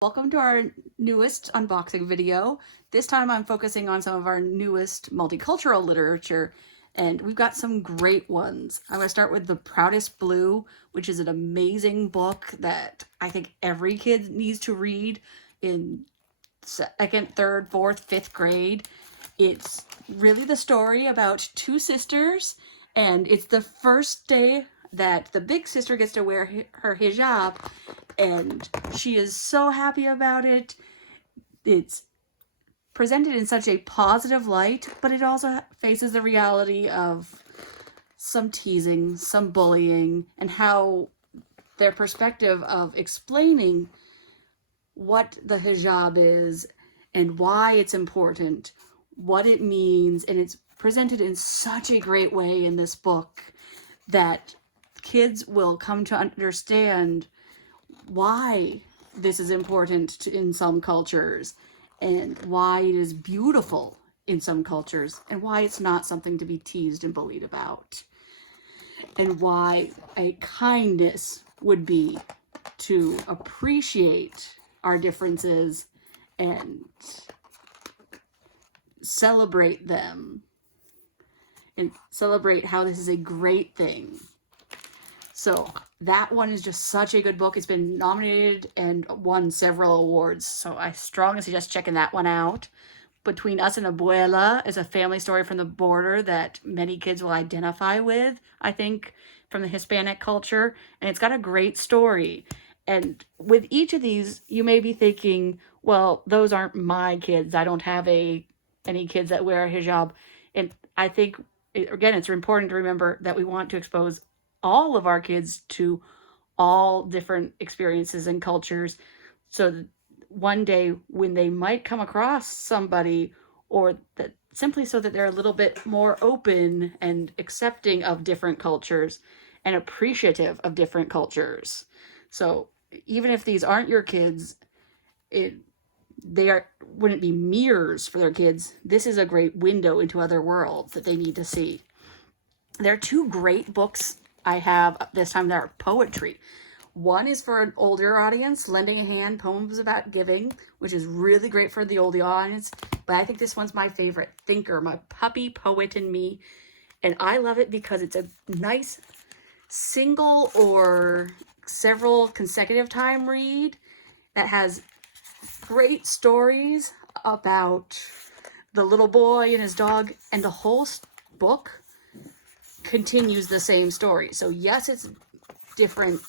Welcome to our newest unboxing video. This time I'm focusing on some of our newest multicultural literature, and we've got some great ones. I'm going to start with The Proudest Blue, which is an amazing book that I think every kid needs to read in second, third, fourth, fifth grade. It's really the story about two sisters, and it's the first day that the big sister gets to wear her hijab, and she is so happy about it. It's presented in such a positive light, but it also faces the reality of some teasing, some bullying, and how their perspective of explaining what the hijab is and why it's important, what it means, and it's presented in such a great way in this book that kids will come to understand why this is important in some cultures, and why it is beautiful in some cultures, and why it's not something to be teased and bullied about, and why a kindness would be to appreciate our differences and celebrate them and celebrate how this is a great thing. So that one is just such a good book. It's been nominated and won several awards, so I strongly suggest checking that one out. Between Us and Abuela is a family story from the border that many kids will identify with, I think, from the Hispanic culture, and it's got a great story. And with each of these, you may be thinking, well, those aren't my kids. I don't have any kids that wear a hijab. And I think, again, it's important to remember that we want to expose all of our kids to all different experiences and cultures, so that one day when they might come across somebody, or that simply so that they're a little bit more open and accepting of different cultures and appreciative of different cultures. So even if these aren't your kids, wouldn't be mirrors for their kids. This is a great window into other worlds that they need to see. There are two great books I have this time that are poetry. One is for an older audience, Lending a Hand, Poems About Giving, which is really great for the older audience, but I think this one's my favorite, Thinker, My Puppy, Poet, and Me. And I love it because it's a nice single or several consecutive time read that has great stories about the little boy and his dog, and the whole book continues the same story. So yes, it's different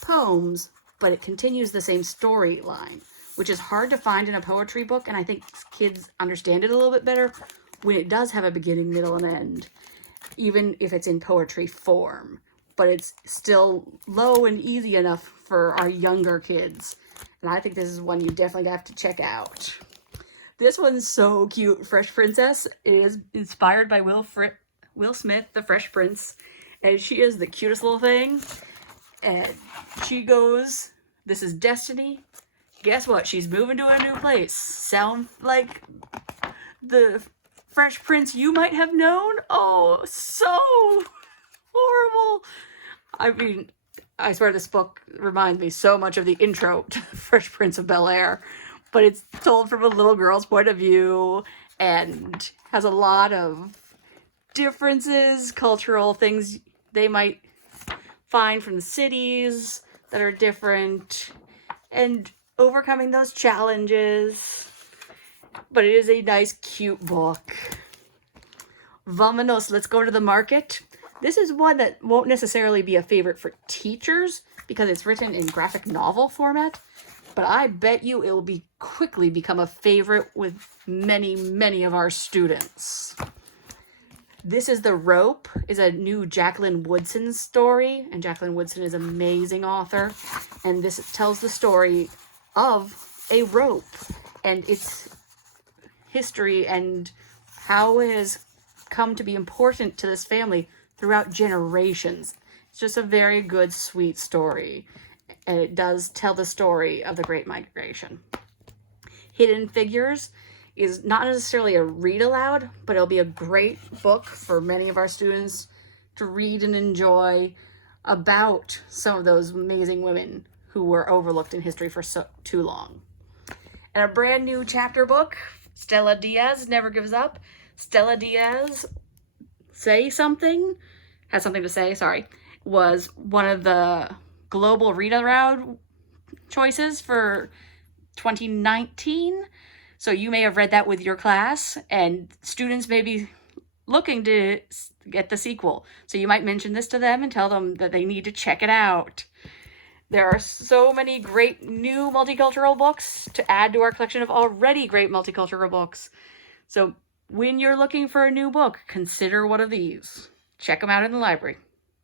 poems, but it continues the same storyline, which is hard to find in a poetry book, and I think kids understand it a little bit better when it does have a beginning, middle, and end, even if it's in poetry form. But it's still low and easy enough for our younger kids, and I think this is one you definitely have to check out. This one's so cute, Fresh Princess. It is inspired by Will Smith, the Fresh Prince, and she is the cutest little thing. And she goes, this is destiny. Guess what? She's moving to a new place. Sound like the Fresh Prince you might have known? Oh, so horrible. I mean, I swear this book reminds me so much of the intro to Fresh Prince of Bel-Air, but it's told from a little girl's point of view and has a lot of differences, cultural things they might find from the cities that are different, and overcoming those challenges. But it is a nice, cute book. Vamonos, Let's Go to the Market. This is one that won't necessarily be a favorite for teachers because it's written in graphic novel format, but I bet you it will quickly become a favorite with many, many of our students. This is The Rope, is a new Jacqueline Woodson story, and Jacqueline Woodson is an amazing author, and this tells the story of a rope and its history and how it has come to be important to this family throughout generations. It's just a very good, sweet story, and it does tell the story of the Great Migration. Hidden Figures is not necessarily a read aloud, but it'll be a great book for many of our students to read and enjoy, about some of those amazing women who were overlooked in history for too long. And a brand new chapter book, Stella Diaz Never Gives Up. Stella Diaz has something to say, sorry, was one of the global read aloud choices for 2019. So you may have read that with your class, and students may be looking to get the sequel. So you might mention this to them and tell them that they need to check it out. There are so many great new multicultural books to add to our collection of already great multicultural books. So when you're looking for a new book, consider one of these. Check them out in the library.